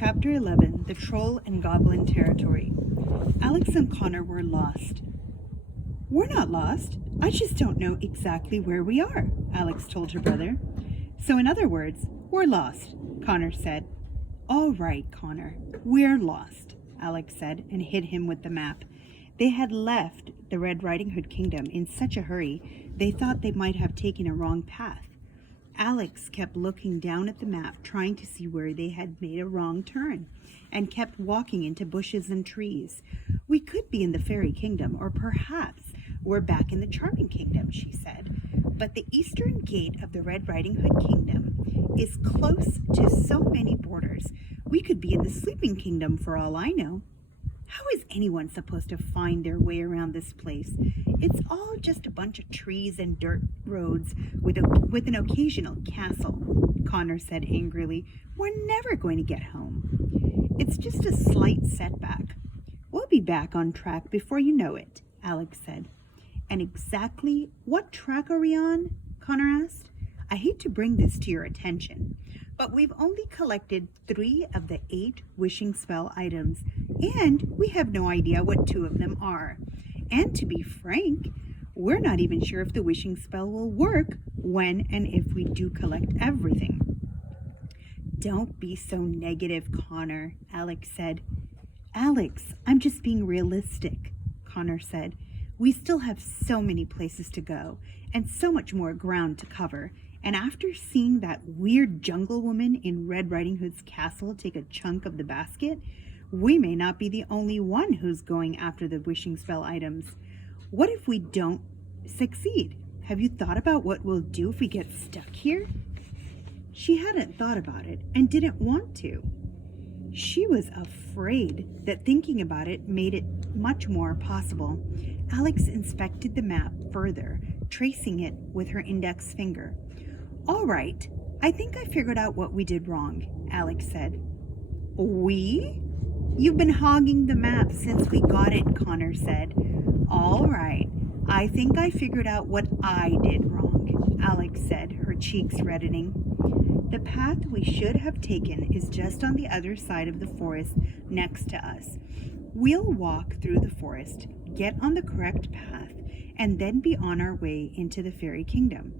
Chapter 11, The Troll and Goblin Territory. Alex and Connor were lost. "We're not lost. I just don't know exactly where we are," Alex told her brother. "So in other words, we're lost," Connor said. "All right, Connor, we're lost," Alex said and hit him with the map. They had left the Red Riding Hood kingdom in such a hurry they thought they might have taken a wrong path. Alex kept looking down at the map, trying to see where they had made a wrong turn, and kept walking into bushes and trees. "We could be in the fairy kingdom, or perhaps we're back in the charming kingdom," she said. "But the eastern gate of the Red Riding Hood kingdom is close to so many borders. We could be in the sleeping kingdom for all I know. How is anyone supposed to find their way around this place? It's all just a bunch of trees and dirt roads with an occasional castle," Connor said angrily. "We're never going to get home. It's just a slight setback. We'll be back on track before you know it," Alex said. "And exactly what track are we on?" Connor asked. "I hate to bring this to your attention, but we've only collected 3 of the 8 wishing spell items, and we have no idea what 2 of them are. And to be frank, we're not even sure if the wishing spell will work when and if we do collect everything." "Don't be so negative, Connor," Alex said. "Alex, I'm just being realistic," Connor said. "We still have so many places to go and so much more ground to cover. And after seeing that weird jungle woman in Red Riding Hood's castle take a chunk of the basket, we may not be the only one who's going after the wishing spell items. What if we don't succeed? Have you thought about what we'll do if we get stuck here?" She hadn't thought about it and didn't want to. She was afraid that thinking about it made it much more possible. Alex inspected the map further, tracing it with her index finger. "All right, I think I figured out what we did wrong," Alex said. "We? You've been hogging the map since we got it," Connor said. "All right, I think I figured out what I did wrong," Alex said, her cheeks reddening. "The path we should have taken is just on the other side of the forest next to us. We'll walk through the forest, get on the correct path, and then be on our way into the fairy kingdom."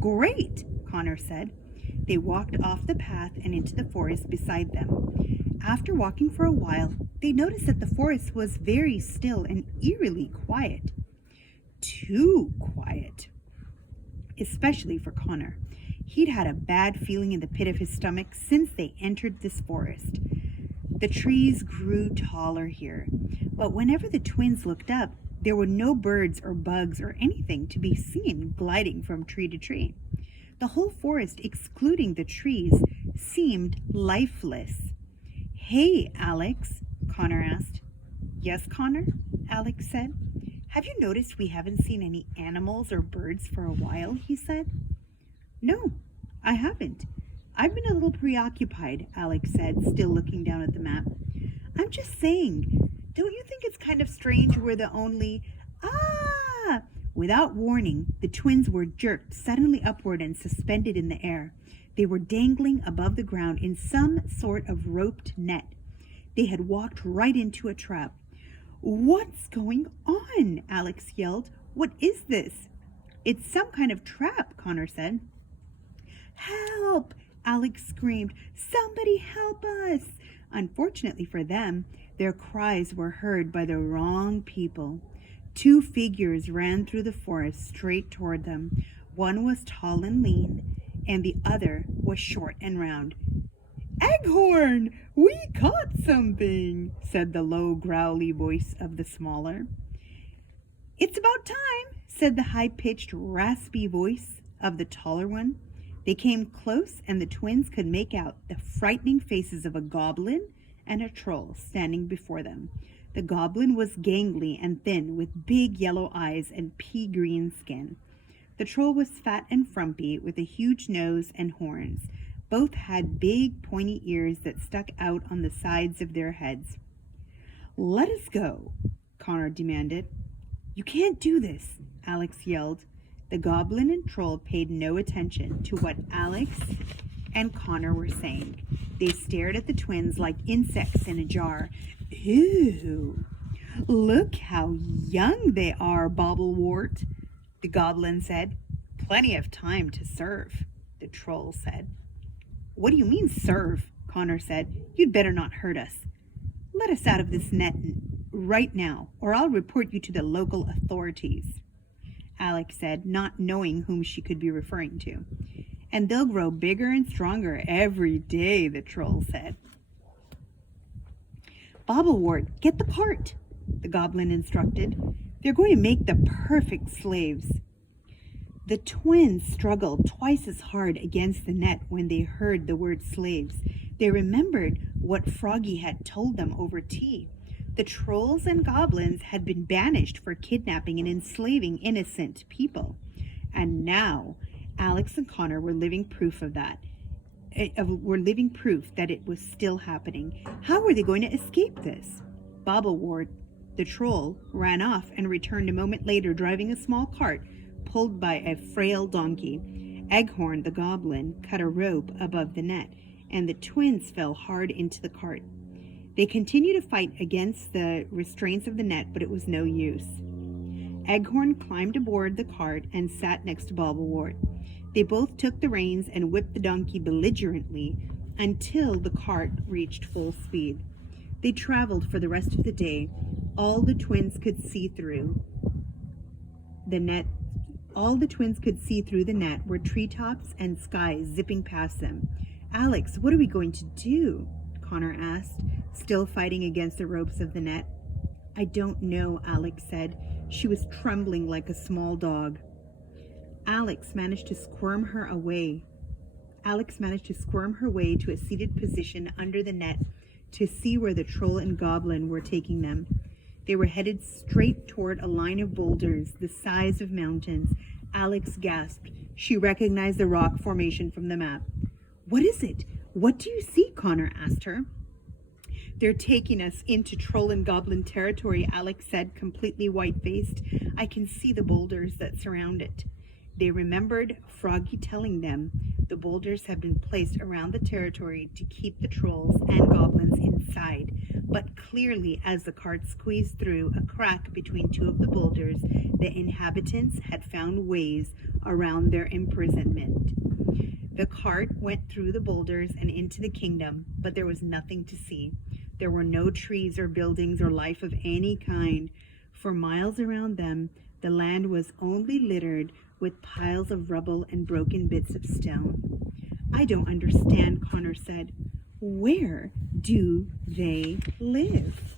"Great," Connor said. They walked off the path and into the forest beside them. After walking for a while, they noticed that the forest was very still and eerily quiet. Too quiet, especially for Connor. He'd had a bad feeling in the pit of his stomach since they entered this forest. The trees grew taller here, but whenever the twins looked up, there were no birds or bugs or anything to be seen gliding from tree to tree. The whole forest, excluding the trees, seemed lifeless. "Hey, Alex," Connor asked. "Yes, Connor," Alex said. "Have you noticed we haven't seen any animals or birds for a while?" he said. "No, I haven't. I've been a little preoccupied," Alex said, still looking down at the map. "I'm just saying, don't you think it's kind of strange we're the only—" "Ah!" Without warning, the twins were jerked suddenly upward and suspended in the air. They were dangling above the ground in some sort of roped net. They had walked right into a trap. "What's going on?" Alex yelled. "What is this?" "It's some kind of trap," Connor said. "Help!" Alex screamed. "Somebody help us!" Unfortunately for them, their cries were heard by the wrong people. 2 figures ran through the forest straight toward them. One was tall and lean, and the other was short and round. "Eghorn, we caught something," said the low, growly voice of the smaller. "It's about time," said the high-pitched, raspy voice of the taller one. They came close, and the twins could make out the frightening faces of a goblin and a troll standing before them. The goblin was gangly and thin, with big yellow eyes and pea-green skin. The troll was fat and frumpy, with a huge nose and horns. Both had big, pointy ears that stuck out on the sides of their heads. "Let us go," Connor demanded. "You can't do this," Alex yelled. The goblin and troll paid no attention to what Alex and Connor were saying. They stared at the twins like insects in a jar. Ew, look how young they are, Bobblewort, the goblin said. Plenty of time to serve, the troll said. What do you mean serve? Connor said. You'd better not hurt us. Let us out of this net right now, or I'll report you to the local authorities, Alex said, not knowing whom she could be referring to. And they'll grow bigger and stronger every day, the troll said. Bobblewort, get the cart, the goblin instructed. They're going to make the perfect slaves. The twins struggled twice as hard against the net when they heard the word slaves. They remembered what Froggy had told them over tea. The trolls and goblins had been banished for kidnapping and enslaving innocent people. And now Alex and Connor were living proof of that. Were living proof that it was still happening. How were they going to escape this? Bobblewort, the troll, ran off and returned a moment later driving a small cart pulled by a frail donkey. Eghorn, the goblin, cut a rope above the net, and the twins fell hard into the cart. They continued to fight against the restraints of the net, but it was no use. Eghorn climbed aboard the cart and sat next to Bobblewort. They both took the reins and whipped the donkey belligerently until the cart reached full speed. They traveled for the rest of the day. All the twins could see through the net were treetops and skies zipping past them. Alex, what are we going to do? Connor asked, still fighting against the ropes of the net. I don't know, Alex said. She was trembling like a small dog. Alex managed to squirm her way to a seated position under the net to see where the troll and goblin were taking them. They were headed straight toward a line of boulders the size of mountains. Alex gasped. She recognized the rock formation from the map. What is it? What do you see? Connor asked her. They're taking us into troll and goblin territory, Alex said, completely white-faced. I can see the boulders that surround it. They remembered Froggy telling them the boulders had been placed around the territory to keep the trolls and goblins inside. But clearly, as the cart squeezed through a crack between two of the boulders, the inhabitants had found ways around their imprisonment. The cart went through the boulders and into the kingdom, but there was nothing to see. There were no trees or buildings or life of any kind. For miles around them, the land was only littered with piles of rubble and broken bits of stone. I don't understand, Connor said. Where do they live?